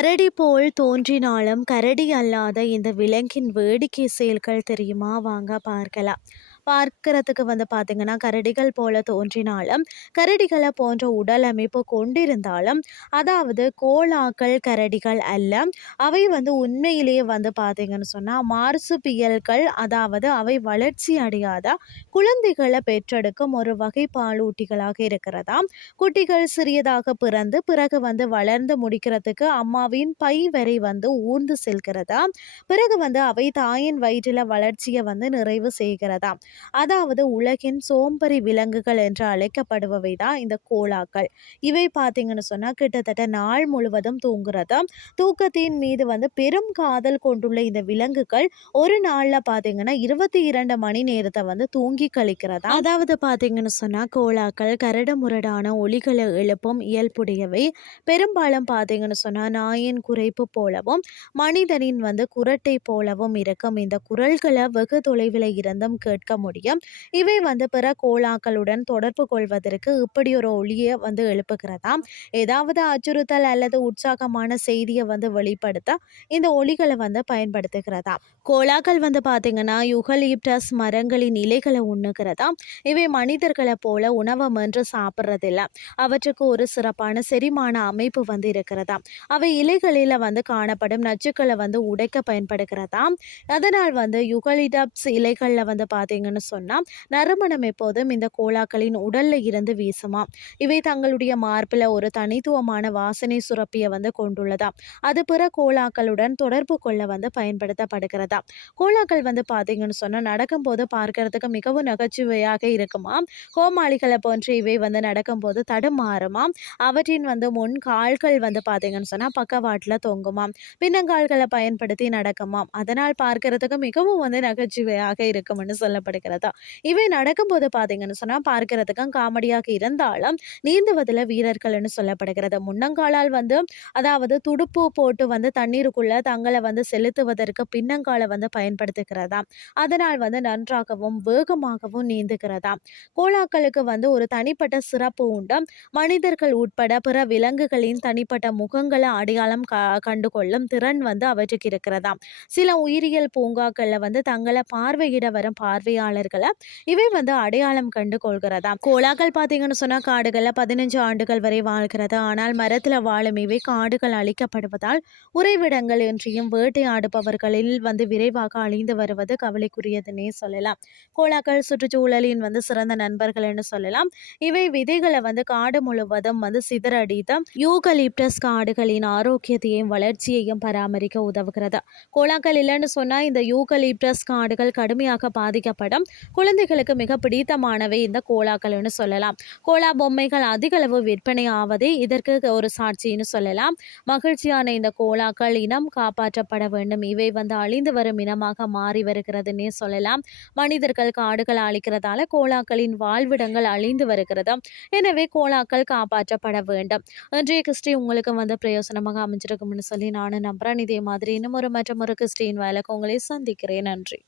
கரடி போல் தோன்றினாலும் கரடி அல்லாத இந்த விலங்கின் வேடிக்கை செயல்கள் தெரியுமா? வாங்க பார்க்கலாம். பார்க்கறதுக்கு வந்து பார்த்தீங்கன்னா கரடிகள் போல தோன்றினாலும் கரடிகளை போன்ற உடல் அமைப்பு கொண்டிருந்தாலும் அதாவது கோலாக்கள் கரடிகள் அல்ல அவை வந்து உண்மையிலேயே வந்து பார்த்தீங்கன்னு சொன்னால் மார்சுபியல்கள் அதாவது அவை வளர்ச்சி அடையாத குழந்தைகளை பெற்றெடுக்கும் ஒரு வகை பாலூட்டிகளாக இருக்கிறதா? குட்டிகள் சிறியதாக பிறந்து பிறகு வந்து வளர்ந்து முடிக்கிறதுக்கு அம்மாவின் பை வரை வந்து ஊர்ந்து செல்கிறதா? பிறகு வந்து அவை தாயின் வயிற்றில் வளர்ச்சியை வந்து நிறைவு செய்கிறதா? அதாவது உலகின் சோம்பரி விலங்குகள் என்று அழைக்கப்படுபவை தான் இந்த கோலாக்கள். இவை பார்த்தீங்கன்னு சொன்னால் கிட்டத்தட்ட நாள் முழுவதும் தூங்குறதும் தூக்கத்தின் மீது வந்து பெரும் காதல் கொண்டுள்ள இந்த விலங்குகள் ஒரு நாளில் பார்த்தீங்கன்னா இருபத்தி இரண்டு மணி நேரத்தை வந்து தூங்கி கழிக்கிறதா? அதாவது பார்த்தீங்கன்னு சொன்னால் கோலாக்கள் கரடு முரடான எழுப்பும் இயல்புடையவை. பெரும்பாலும் பார்த்தீங்கன்னு சொன்னால் நாயின் குறைப்பு போலவும் மனிதனின் வந்து குரட்டை போலவும் இருக்கும். இந்த குரல்களை வெகு தொலைவில் இருந்தும் கேட்க முடியும். இவை வந்து பிற கோலாக்களுடன் தொடர்பு கொள்வதற்கு இப்படி ஒரு ஒளியை வந்து எழுப்புகிறதா? ஏதாவது அச்சுறுத்தல் அல்லது உற்சாகமான செய்தியை வந்து வெளிப்படுத்த இந்த ஒளிகளை வந்து பயன்படுத்துகிறதா? கோலாக்கள் வந்து பார்த்தீங்கன்னா யுகலிப்டஸ் மரங்களின் இலைகளை உண்ணுகிறதா? இவை மனிதர்களை போல உணவை மென்று சாப்பிட்றதில்ல. அவற்றுக்கு ஒரு சிறப்பான செரிமான அமைப்பு வந்து இருக்கிறதா? அவை இலைகளில் வந்து காணப்படும் நச்சுக்களை வந்து உடைக்க பயன்படுகிறதா? அதனால் வந்து யுகலிடப்ஸ் இலைகளில் வந்து பார்த்தீங்கன்னா சொன்னால் நறுமணம் எப்போதும் இந்த கோலாக்களின் உடல்ல இருந்து வீசுமா இவை தங்களுடைய மார்பில் ஒரு தனித்துவமான வாசனை சுரப்பியை வந்து கொண்டுள்ளதா அது பிற கோலாக்களுடன் தொடர்பு கொள்ள வந்து பயன்படுத்தப்படுகிறதா கோலாக்கள் வந்து பார்த்தீங்கன்னு சொன்னால் நடக்கும்போது பார்க்கறதுக்கு மிகவும் நகைச்சுவையாக இருக்குமா கோமாளிகளை போன்ற இவை வந்து நடக்கும்போது தடுமாறுமா அவற்றின் வந்து முன் கால்கள் வந்து பார்த்தீங்கன்னு சொன்னால் பக்கவாட்டில் தொங்குமாம். பின்னங்கால்களை பயன்படுத்தி நடக்குமாம். அதனால் பார்க்கறதுக்கு மிகவும் வந்து நகைச்சுவையாக இருக்கும்னு சொல்லப்படுது இவை நடக்கும்போது பார்த்தீங்கன்னு சொன்னால் பார்க்கறதுக்கும் காமெடியாக இருந்தாலும் நீந்துவதில் வீரர்கள்னு சொல்லப்படுகிறது. முன்னங்காலால் வந்து அதாவது துடுப்பு போட்டு வந்து தண்ணீருக்குள்ள தங்களை வந்து செலுத்துவதற்கு பின்னங்காலை வந்து பயன்படுத்துகிறதா அதனால் வந்து நன்றாகவும் வேகமாகவும் நீந்துகிறதா கோலாக்களுக்கு வந்து ஒரு தனிப்பட்ட சிறப்பு உண்டு. மனிதர்கள் உட்பட பிற விலங்குகளின் தனிப்பட்ட முகங்களை அடையாளம் க கண்டுகொள்ளும் திறன் வந்து அவற்றுக்கு இருக்கிறதா சில உயிரியல் பூங்காக்களில் வந்து தங்களை பார்வையிட வரும் பார்வையாளர்களை இவை வந்து அடையாளம் கண்டு கொள்கிறதா கோலாக்கள் பார்த்தீங்கன்னு சொன்னால் காடுகளில் பதினஞ்சு ஆண்டுகள் வரை வாழ்கிறது. ஆனால் மரத்தில் வாழும் இவை காடுகள் அழிக்கப்படுவதால் உறைவிடங்கள் இன்றியும் வேட்டையாடுபவர்களில் வந்து விரைவாக அழிந்து வருவது கவலைக்குரியதுன்னே சொல்லலாம். கோலாக்கள் சுற்றுச்சூழலின் வந்து சிறந்த நண்பர்கள் என்று சொல்லலாம். இவை விதைகளை வந்து காடு முழுவதும் வந்து சிதறடித்த யூகலிப்டஸ் காடுகளின் ஆரோக்கியத்தையும் வளர்ச்சியையும் பராமரிக்க உதவுகிறது. கோலாக்கள் இல்லைன்னு சொன்னால் இந்த யூகலிப்டஸ் காடுகள் கடுமையாக பாதிக்கப்படும். குழந்தைகளுக்கு மிக பிடித்தமானவை இந்த கோலாக்கள்னு சொல்லலாம். கோலா பொம்மைகள் அதிக அளவு விற்பனை ஆவதே இதற்கு ஒரு சாட்சின்னு சொல்லலாம். மகிழ்ச்சியான இந்த கோலாக்கள் இனம் காப்பாற்றப்பட வேண்டும். இவை வந்து அழிந்து வரும் இனமாக மாறி வருகிறதுன்னே சொல்லலாம். மனிதர்கள் காடுகள் அழிக்கிறதால கோலாக்களின் வாழ்விடங்கள் அழிந்து வருகிறது எனவே கோலாக்கள் காப்பாற்றப்பட வேண்டும். இன்றைய கிறிஸ்டி உங்களுக்கு வந்து பிரயோசனமாக அமைஞ்சிருக்கும்னு சொல்லி நானும் நம்புறேன். இதே மாதிரி இன்னும் ஒரு மற்றும் ஒரு கிறிஸ்டின் வேலைக்கு உங்களை சந்திக்கிறேன். நன்றி.